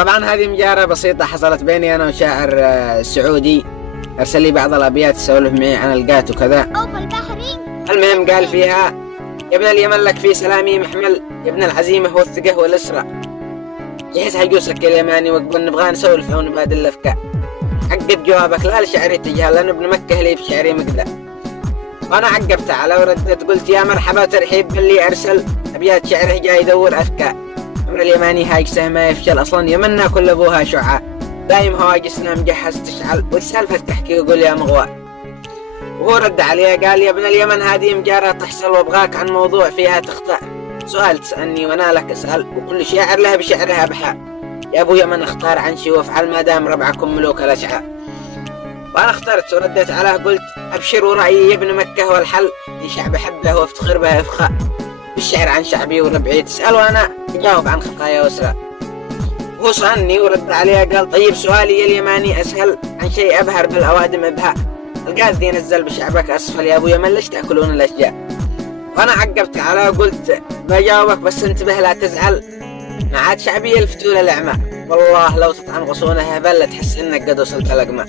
طبعا هذه مجارة بسيطة حصلت بيني أنا وشاعر سعودي، أرسل لي بعض الأبيات يسولف معي عن القات وكذا. المهم قال فيها: يا ابن اليمن لك في سلامي محمل، يا ابن العزيمة والثقة والإسرة، جهز هجوسك يا اليماني وقبل نبغى نسولف أو نبادل الأفكار. عقب جوابك لا لشعري تجهل، لأن ابن مكة لي بشعري مقدر. وأنا عقبت على وردت قلت: يا مرحبا ترحيب باللي أرسل أبيات شعره جاي يدور أفكار. أمر اليماني هاجسه ما يفشل، أصلا يمنا كل أبوها شعاع، دايم هواجسنا مجهز تشعل، والسالفة تحكي يقول يا مغوى. وهو رد عليه قال: يا ابن اليمن هذه مجارة تحصل، وابغاك عن موضوع فيها تختار، سؤال تسألني وانا لك اسأل، وكل شاعر له بشعرها بحال. يا ابو يمن اختار عن شي وافعل، ما دام ربعكم ملوك الاشعار. وانا اخترت ورديت عليه قلت: ابشر ورأيي يا ابن مكة والحل، ان شعب احبه وافتخر به افخاء، بالشعر عن شعبي وربعي تسأل، وانا اجاوب عن خطايا واسرار. وهو سألني ورد عليه قال: طيب سؤالي يا اليماني اسهل، عن شيء ابهر بالاوادم ابهاء، القاذ ذي نزل بشعبك اسفل، يا ابو يمن ليش تاكلون الاشجار؟ وانا عقبت على قلت: بجاوبك بس انتبه لا تزعل، ما عاد شعبي يلفتوا للاعماء، والله لو تطعم غصونها بل تحس انك قد وصلت لقمة.